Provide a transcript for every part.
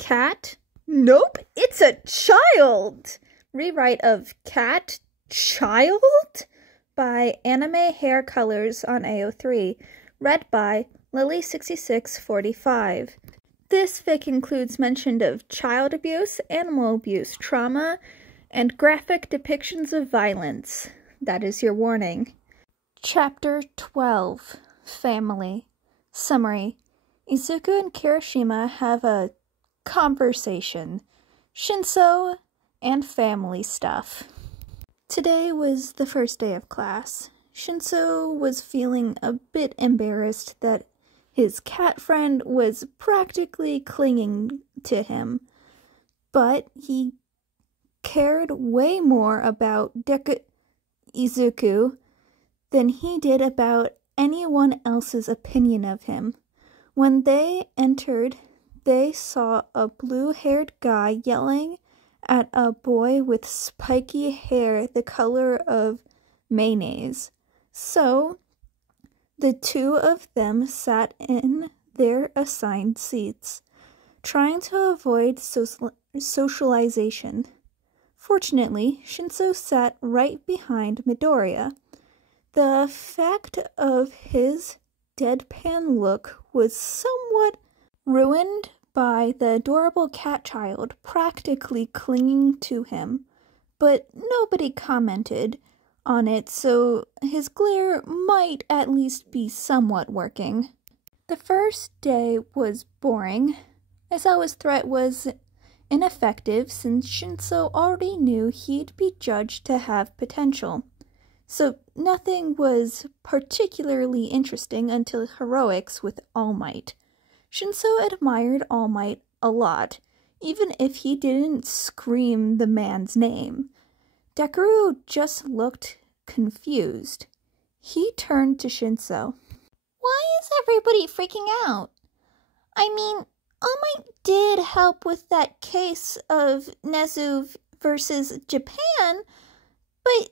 Cat? Nope, it's a child! Rewrite of Cat Child by Anime Hair Colors on AO3, read by Lily6645. This fic includes mention of child abuse, animal abuse, trauma, and graphic depictions of violence. That is your warning. Chapter 12. Family. Summary. Izuku and Kirishima have a conversation. Shinso and family stuff. Today was the first day of class. Shinso was feeling a bit embarrassed that his cat friend was practically clinging to him, but he cared way more about Izuku than he did about anyone else's opinion of him. When they entered, they saw a blue-haired guy yelling at a boy with spiky hair the color of mayonnaise. So, the two of them sat in their assigned seats, trying to avoid socialization. Fortunately, Shinso sat right behind Midoriya. The fact of his deadpan look was somewhat ruined by the adorable cat child practically clinging to him, but nobody commented on it, so his glare might at least be somewhat working. The first day was boring. Aizawa's threat was ineffective since Shinso already knew he'd be judged to have potential. So nothing was particularly interesting until heroics with All Might. Shinso admired All Might a lot, even if he didn't scream the man's name. Dekoru just looked confused. He turned to Shinso. Why is everybody freaking out? I mean, All Might did help with that case of Nezu versus Japan, but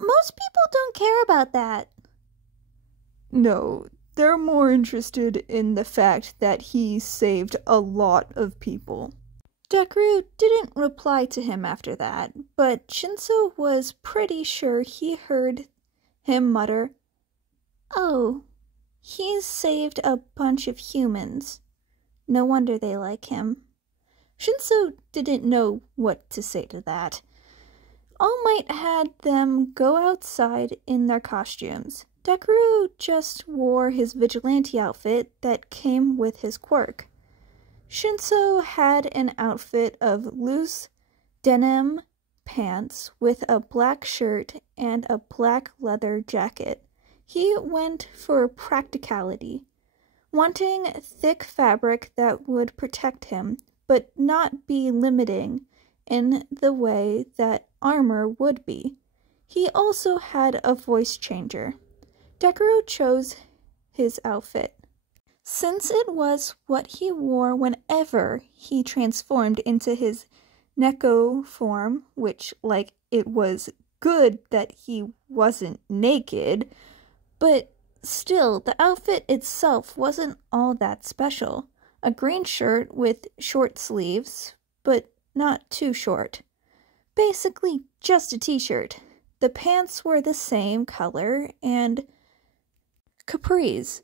most people don't care about that. No, they're more interested in the fact that he saved a lot of people. Dekoru didn't reply to him after that, but Shinso was pretty sure he heard him mutter, "Oh, he's saved a bunch of humans. No wonder they like him." Shinso didn't know what to say to that. All Might had them go outside in their costumes. Dekoru just wore his vigilante outfit that came with his quirk. Shinso had an outfit of loose denim pants with a black shirt and a black leather jacket. He went for practicality, wanting thick fabric that would protect him, but not be limiting in the way that armor would be. He also had a voice changer. Dekoru chose his outfit, since it was what he wore whenever he transformed into his Neko form, which, it was good that he wasn't naked, but still, the outfit itself wasn't all that special. A green shirt with short sleeves, but not too short. Basically, just a t-shirt. The pants were the same color and capris,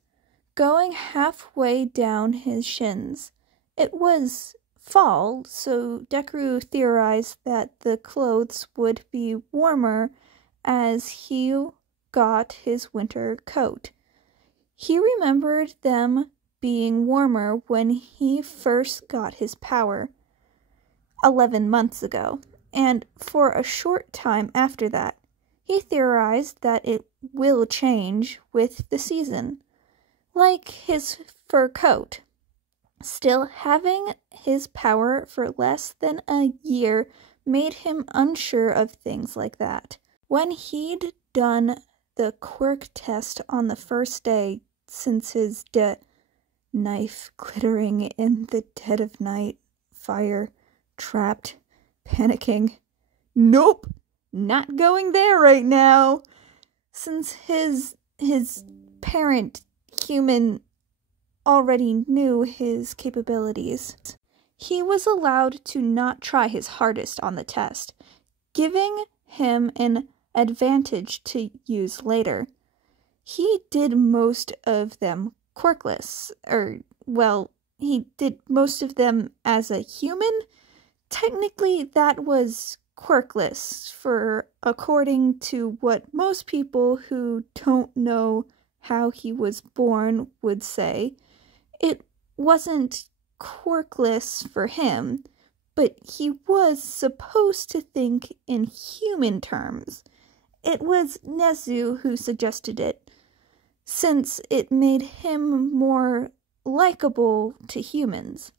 going halfway down his shins. It was fall, so Dekoru theorized that the clothes would be warmer as he got his winter coat. He remembered them being warmer when he first got his power, 11 months ago, and for a short time after that. He theorized that it will change with the season, like his fur coat. Still, having his power for less than a year made him unsure of things like that. When he'd done the quirk test on the first day since his knife glittering in the dead of night, fire, trapped, panicking. Nope, not going there right now. Since his parent human already knew his capabilities. he was allowed to not try his hardest on the test, giving him an advantage to use later. He did most of them quirkless, he did most of them as a human. Technically, that was quirkless, according to what most people who don't know how he was born would say. It wasn't quirkless for him, but he was supposed to think in human terms. It was Nezu who suggested it, since it made him more likable to humans.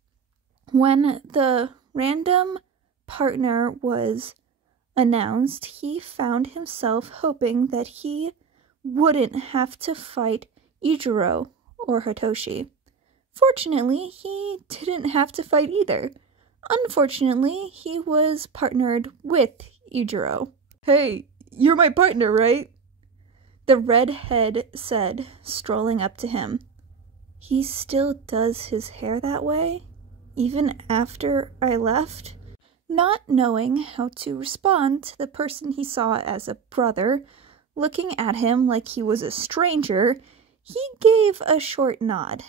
When the random partner was announced, he found himself hoping that he wouldn't have to fight Ijiro or Hitoshi. Fortunately, he didn't have to fight either. Unfortunately, he was partnered with Ijiro. "Hey, you're my partner, right?" the redhead said, strolling up to him. "He still does his hair that way, even after I left?" Not knowing how to respond to the person he saw as a brother, looking at him like he was a stranger, he gave a short nod.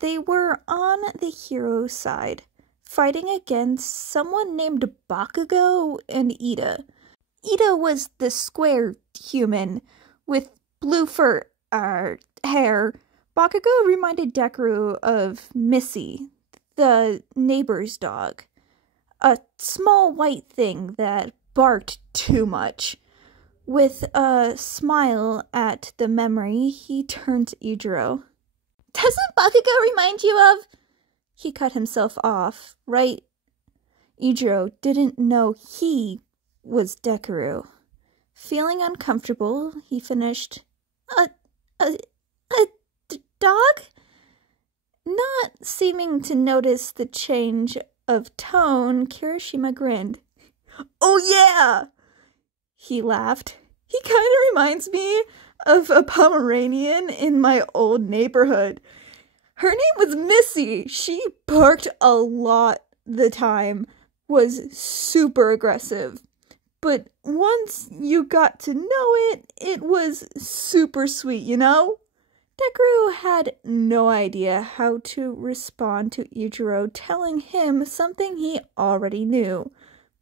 They were on the hero's side, fighting against someone named Bakugo and Ida. Ida was the square human with blue fur hair. Bakugo reminded Deku of Missy, the neighbor's dog, a small white thing that barked too much. With a smile at the memory, he turned to Ijiro. "Doesn't Bakugo remind you of—" He cut himself off, right? Ijiro didn't know he was Deku. Feeling uncomfortable, he finished, a dog?" Not seeming to notice the change of tone, Kirishima grinned. "Oh yeah!" He laughed. "He kind of reminds me of a Pomeranian in my old neighborhood. Her name was Missy. She barked a lot the time, was super aggressive. But once you got to know it, it was super sweet, you know?" Deku had no idea how to respond to Ijiro telling him something he already knew.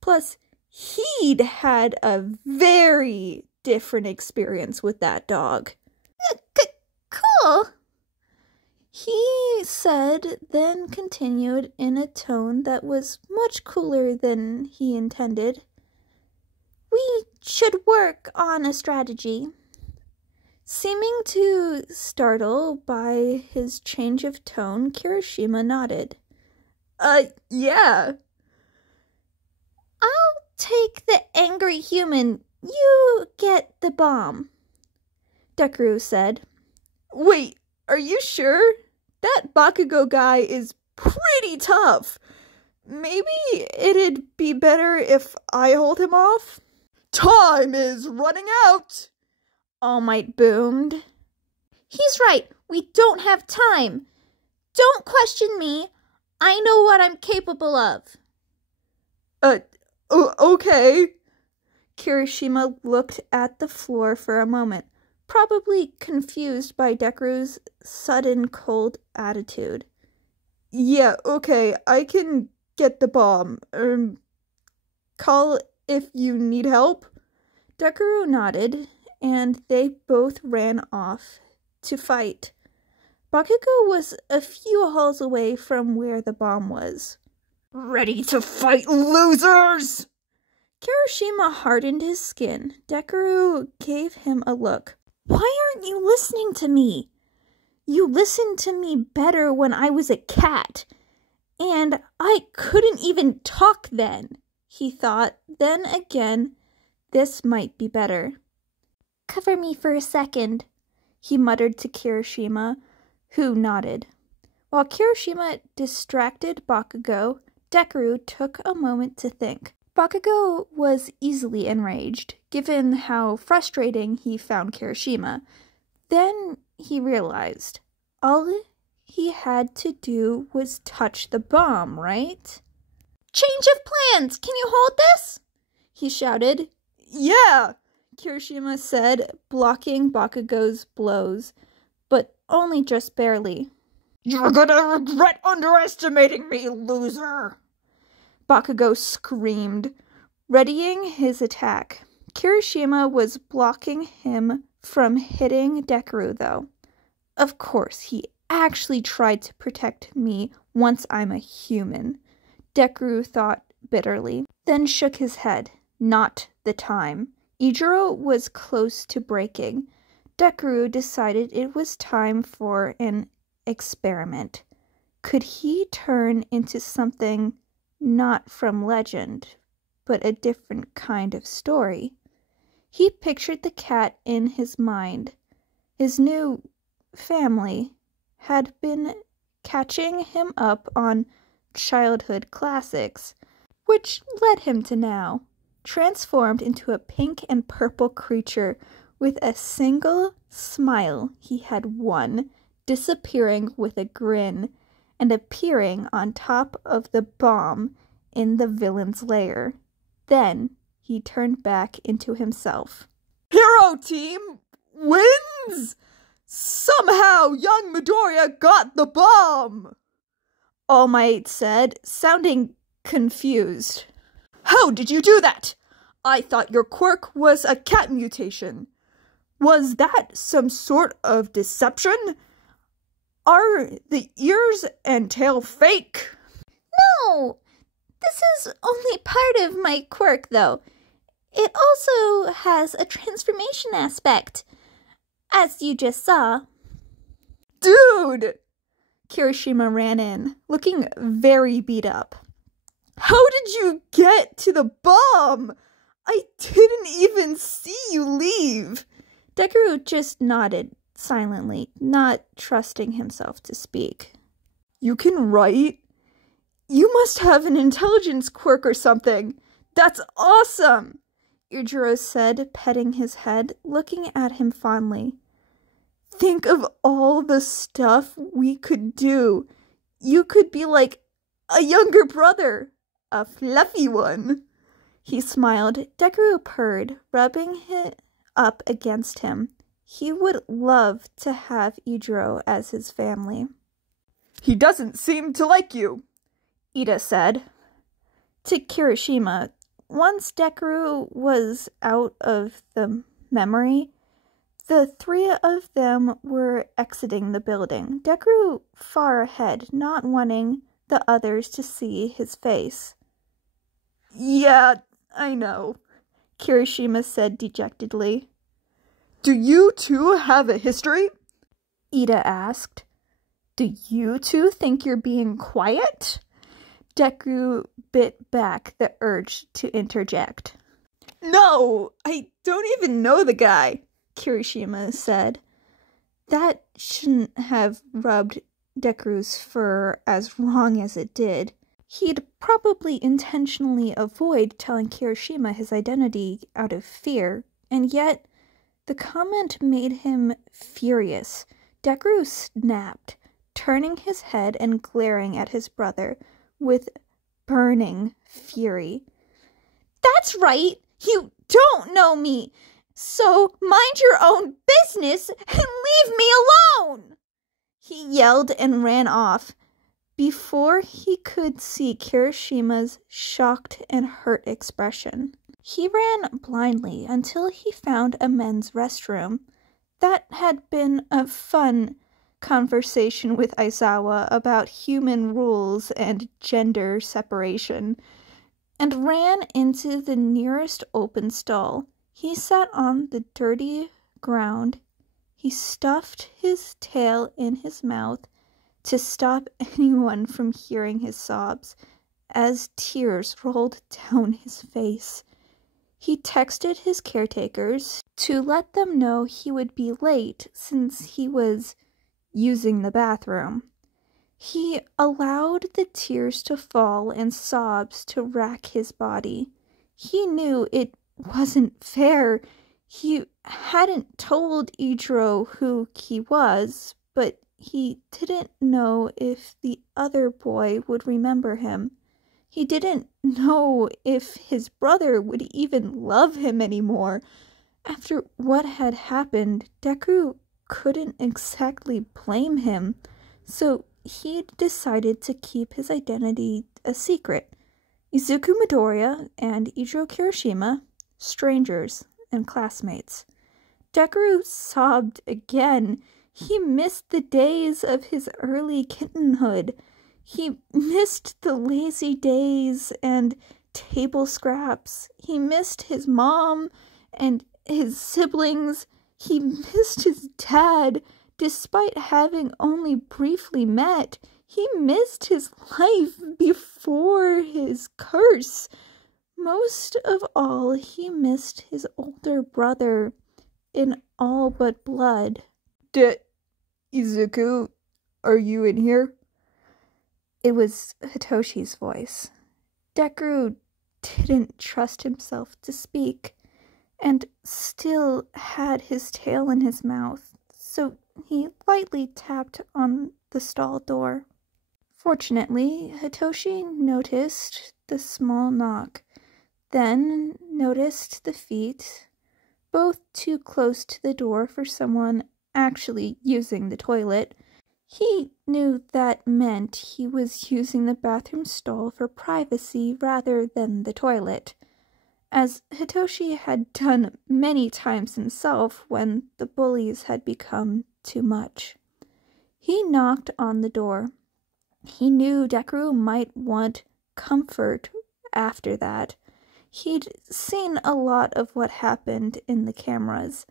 Plus, he'd had a very different experience with that dog. Cool, he said, then continued in a tone that was much cooler than he intended. "We should work on a strategy." Seeming to startled by his change of tone, Kirishima nodded. Yeah." "I'll take the angry human. You get the bomb," Deku said. "Wait, are you sure? That Bakugo guy is pretty tough. Maybe it'd be better if I hold him off?" "Time is running out!" All Might boomed. "He's right. We don't have time. Don't question me. I know what I'm capable of." Okay. Kirishima looked at the floor for a moment, probably confused by Deku's sudden cold attitude. "Yeah, okay, I can get the bomb. Call if you need help." Deku nodded, and they both ran off to fight. Bakugo was a few halls away from where the bomb was. "Ready to fight, losers!" Kirishima hardened his skin. Deku gave him a look. "Why aren't you listening to me? You listened to me better when I was a cat. And I couldn't even talk then," he thought. Then again, this might be better. "Cover me for a second," he muttered to Kirishima, who nodded. While Kirishima distracted Bakugo, Deku took a moment to think. Bakugo was easily enraged, given how frustrating he found Kirishima. Then he realized all he had to do was touch the bomb, right? Change of plans! Can you hold this? He shouted. Yeah, Kirishima said, blocking Bakugo's blows, but only just barely. You're gonna regret underestimating me, loser! Bakugo screamed, readying his attack. Kirishima was blocking him from hitting Deku, though. Of course, he actually tried to protect me once I'm a human, Deku thought bitterly, then shook his head. Not the time. Ijiro was close to breaking. Deku decided it was time for an experiment. Could he turn into something not from legend, but a different kind of story? He pictured the cat in his mind. His new family had been catching him up on childhood classics, which led him to now, transformed into a pink and purple creature with a single smile he had won, disappearing with a grin and appearing on top of the bomb in the villain's lair. Then he turned back into himself. Hero team wins! Somehow young Midoriya got the bomb! All Might said, sounding confused. How did you do that? I thought your quirk was a cat mutation. Was that some sort of deception? Are the ears and tail fake? No! This is only part of my quirk, though. It also has a transformation aspect, as you just saw. Dude! Kirishima ran in, looking very beat up. How did you get to the bomb? I didn't even see you leave. Deku just nodded silently, not trusting himself to speak. You can write? You must have an intelligence quirk or something. That's awesome! Ijiro said, petting his head, looking at him fondly. Think of all the stuff we could do. You could be like a younger brother, a fluffy one. He smiled. Deku purred, rubbing it up against him. He would love to have Ijiro as his family. He doesn't seem to like you, Ida said. To Kirishima, once Deku was out of the memory, the three of them were exiting the building, Deku far ahead, not wanting the others to see his face. Yeah, I know, Kirishima said dejectedly. Do you two have a history? Ida asked. Do you two think you're being quiet? Deku bit back the urge to interject. No, I don't even know the guy, Kirishima said. That shouldn't have rubbed Deku's fur as wrong as it did. He'd probably intentionally avoid telling Kirishima his identity out of fear, and yet the comment made him furious. Deku snapped, turning his head and glaring at his brother with burning fury. That's right! You don't know me! So mind your own business and leave me alone! He yelled and ran off before he could see Kirishima's shocked and hurt expression. He ran blindly until he found a men's restroom. That had been a fun conversation with Aizawa about human rules and gender separation, and ran into the nearest open stall. He sat on the dirty ground. He stuffed his tail in his mouth to stop anyone from hearing his sobs as tears rolled down his face. He texted his caretakers to let them know he would be late since he was using the bathroom. He allowed the tears to fall and sobs to rack his body. He knew it wasn't fair. He hadn't told Ijiro who he was, but he didn't know if the other boy would remember him. He didn't know if his brother would even love him anymore. After what had happened, Deku couldn't exactly blame him, so he decided to keep his identity a secret. Izuku Midoriya and Ichiro Kirishima, strangers and classmates. Deku sobbed again. He missed the days of his early kittenhood. He missed the lazy days and table scraps. He missed his mom and his siblings. He missed his dad, despite having only briefly met. He missed his life before his curse. Most of all, he missed his older brother in all but blood. Izuku, are you in here? It was Hitoshi's voice. Deku didn't trust himself to speak, and still had his tail in his mouth, so he lightly tapped on the stall door. Fortunately, Hitoshi noticed the small knock, then noticed the feet, both too close to the door for someone actually using the toilet. He knew that meant he was using the bathroom stall for privacy rather than the toilet, as Hitoshi had done many times himself when the bullies had become too much. He knocked on the door. He knew Deku might want comfort after that. He'd seen a lot of what happened in the cameras,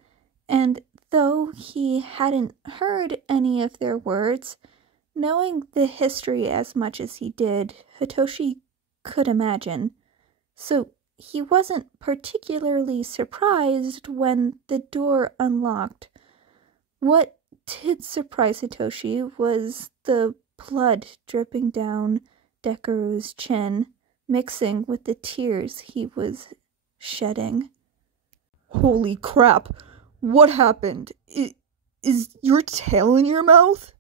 and though he hadn't heard any of their words, knowing the history as much as he did, Hitoshi could imagine. So he wasn't particularly surprised when the door unlocked. What did surprise Hitoshi was the blood dripping down Deku's chin, mixing with the tears he was shedding. Holy crap! What happened? Is your tail in your mouth?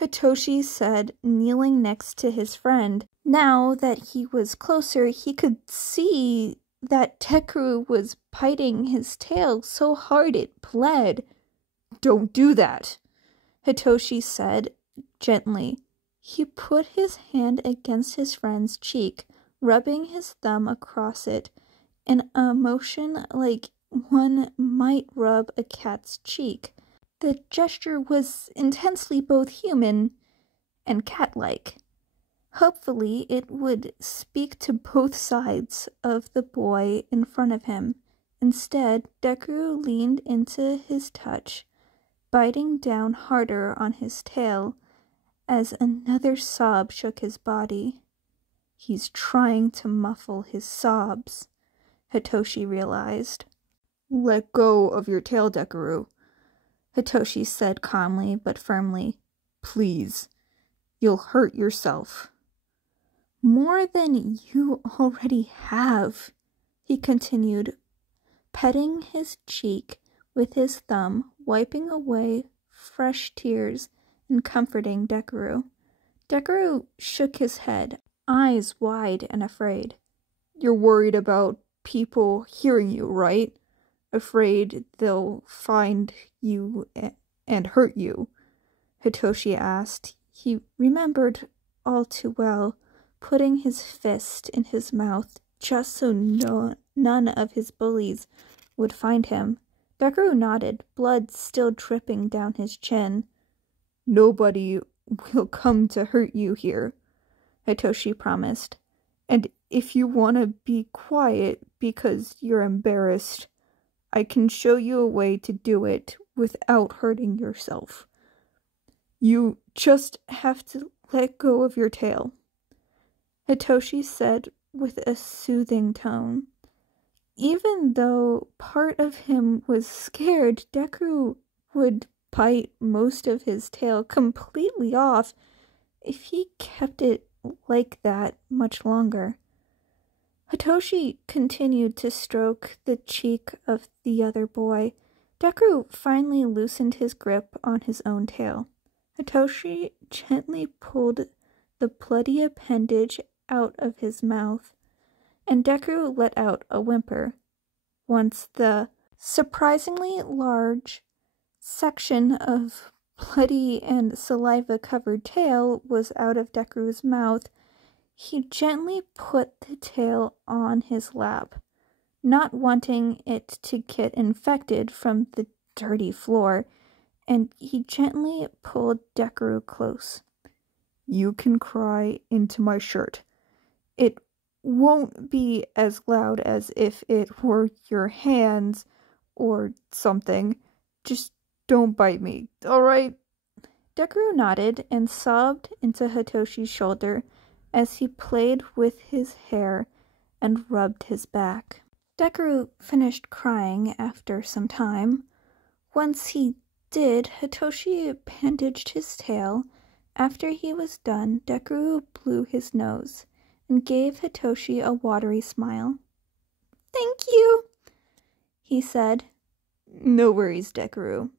Hitoshi said, kneeling next to his friend. Now that he was closer, he could see that Deku was biting his tail so hard it bled. Don't do that, Hitoshi said gently. He put his hand against his friend's cheek, rubbing his thumb across it, in a motion like one might rub a cat's cheek. The gesture was intensely both human and cat-like. Hopefully, it would speak to both sides of the boy in front of him. Instead, Deku leaned into his touch, biting down harder on his tail as another sob shook his body. He's trying to muffle his sobs, Hitoshi realized. Let go of your tail, Deku, Hitoshi said calmly but firmly. Please, you'll hurt yourself. More than you already have, he continued, petting his cheek with his thumb, wiping away fresh tears and comforting Deku. Deku shook his head, eyes wide and afraid. You're worried about people hearing you, right? Afraid they'll find you and hurt you? Hitoshi asked. He remembered all too well, putting his fist in his mouth just so none of his bullies would find him. Deku nodded, blood still dripping down his chin. Nobody will come to hurt you here, Hitoshi promised. And if you want to be quiet because you're embarrassed, I can show you a way to do it without hurting yourself. You just have to let go of your tail, Hitoshi said with a soothing tone. Even though part of him was scared Deku would bite most of his tail completely off if he kept it like that much longer. Hitoshi continued to stroke the cheek of the other boy. Deku finally loosened his grip on his own tail. Hitoshi gently pulled the bloody appendage out of his mouth, and Deku let out a whimper. Once the surprisingly large section of bloody and saliva-covered tail was out of Deku's mouth, he gently put the tail on his lap, not wanting it to get infected from the dirty floor, and he gently pulled Deku close. "You can cry into my shirt. It won't be as loud as if it were your hands or something. Just don't bite me, alright?" Deku nodded and sobbed into Hitoshi's shoulder as he played with his hair and rubbed his back. Deku finished crying after some time. Once he did, Hitoshi bandaged his tail. After he was done, Deku blew his nose and gave Hitoshi a watery smile. "Thank you," he said. "No worries, Deku.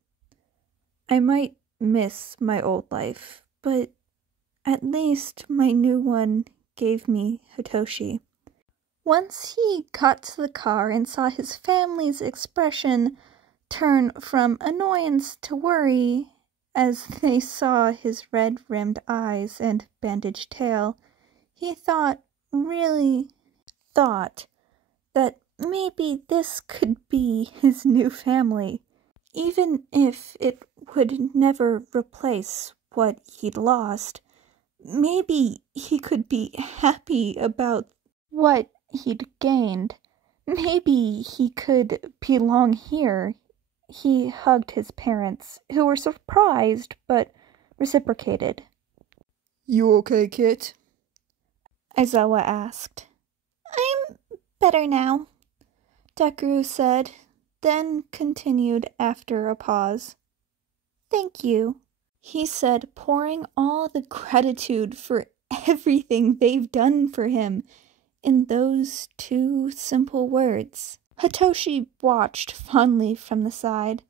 I might miss my old life, but at least my new one gave me Hitoshi." Once he got to the car and saw his family's expression turn from annoyance to worry as they saw his red-rimmed eyes and bandaged tail, he really thought that maybe this could be his new family, even if it would never replace what he'd lost. Maybe he could be happy about what he'd gained. Maybe he could belong here. He hugged his parents, who were surprised but reciprocated. "You okay, Kit?" Aizawa asked. "I'm better now," Deku said, then continued after a pause. "Thank you," he said, pouring all the gratitude for everything they've done for him in those two simple words. Hitoshi watched fondly from the side.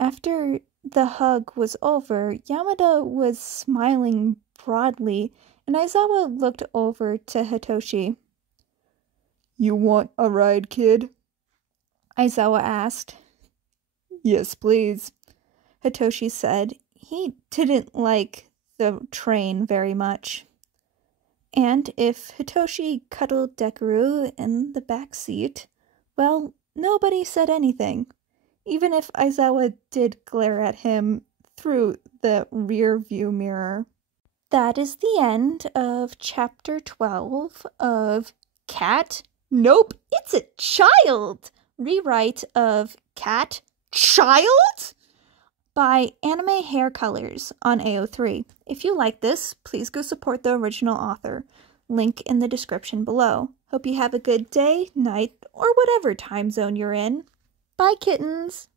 After the hug was over, Yamada was smiling broadly, and Aizawa looked over to Hitoshi. "You want a ride, kid?" Aizawa asked. "Yes, please," Hitoshi said. He didn't like the train very much. And if Hitoshi cuddled Deku in the back seat, well, nobody said anything, even if Aizawa did glare at him through the rear view mirror. That is the end of Chapter 12 of Cat? Nope, it's a Child! Rewrite of Cat Child? By Anime Hair Colors on AO3. If you like this, please go support the original author. Link in the description below. Hope you have a good day, night, or whatever time zone you're in. Bye, kittens!